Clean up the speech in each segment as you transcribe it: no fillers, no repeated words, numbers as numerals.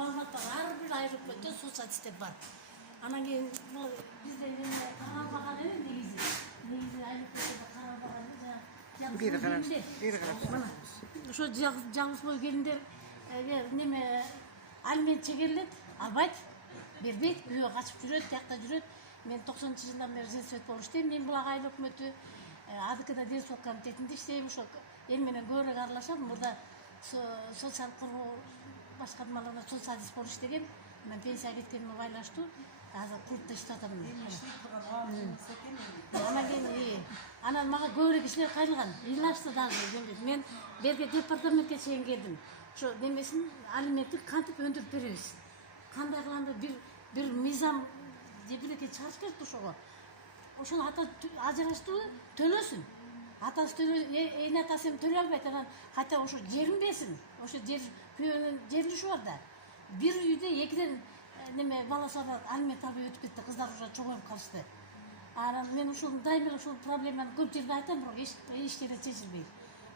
маалыматтар ар бир аэропортто соцсетьте бар. Анан кийин бул бизден каралбаган эле негизи аэропортто каралбаган Бир карап. ошо жалгыз бой келиндер неме алимент чегерилет, албайт, бербейт, үйгө качып жүрөт, тиякта жүрөт. Мен 90-жылдан бери жилсвет болуп иштейм. Мен Булак айыл өкмөтү АДКда Денсаулык комитетинде иштейм. Ошо эл менен көбүрөөк аралашам. Мурда социалдык коргоо башкармаларында соцсадист болуп иштегем. Мен пенсияга кеткениме байланыштуу азыр клубда иштеп атам. Анан кийин анан мага көбүрөөк кишилер кайрылган. Ыйлашты дагы. Мен берге департаментке чейин келдим. Ошо немесин алиментти кантип өндүрүп беребиз? Кандай кылганда бир мыйзам бирке чыгарыш керек ошого. Ошону ата ажыраштуу төлөсүн. Атасы эне атасы төлөй албайт, анан хотя ошо жерин берсин. Ошо жер күйөөнүн жерилиши бар да. Бир үйдө экиден неме баласы бар, алимент албай өтүп кетти, кыздар уже чоңоюп калышты. Анан мен ушул дайыма ушул проблеманы көп жерде айтам, бирок эчтене чечилбейт.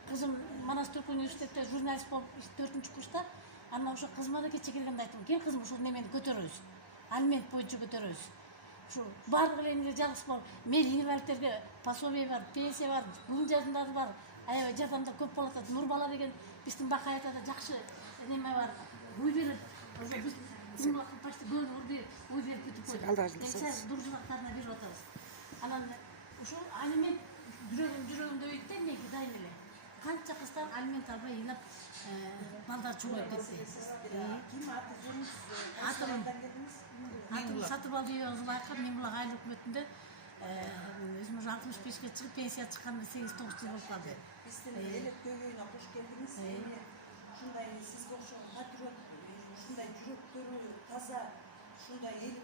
Кызым Манастырк университетте журналист болуп 4-курста, анан ошо кызыма кече келгенде айттым, кел кызым ушул немени көтөрөбүз. Алимент боюнча көтөрөбүз. Ушул барлык эле жалгыз болуп, мен инвалидтерге пособие бар, пенсия бар, бул жардамдар бар. Аябай жардамдар көп болуп атат. Нурбала деген биздин Бакаятада жакшы неме бар. Уй берип, ошо биз почти көбү уй берип бүтүп койдук. Дуржулактарына берип атабыз. Анан ушул алимент жүрөгүмдө өйт да неги дайым эле. Канча кыздар алимент албай ыйлап балдар чоңоюп кетти. Ким атыңыз? Атым Сатыбалдиева Зулайка, мен Булак айыл өкмөтүндө өзүм уже 65-ке чыгып пенсия чыкканына 8-9 жыл болуп калды. Биздин эл көйгөйүнө кош келдиңиз. Ушундай сизге окшогон патриот, ушундай жүрөктөрү таза, ушундай эл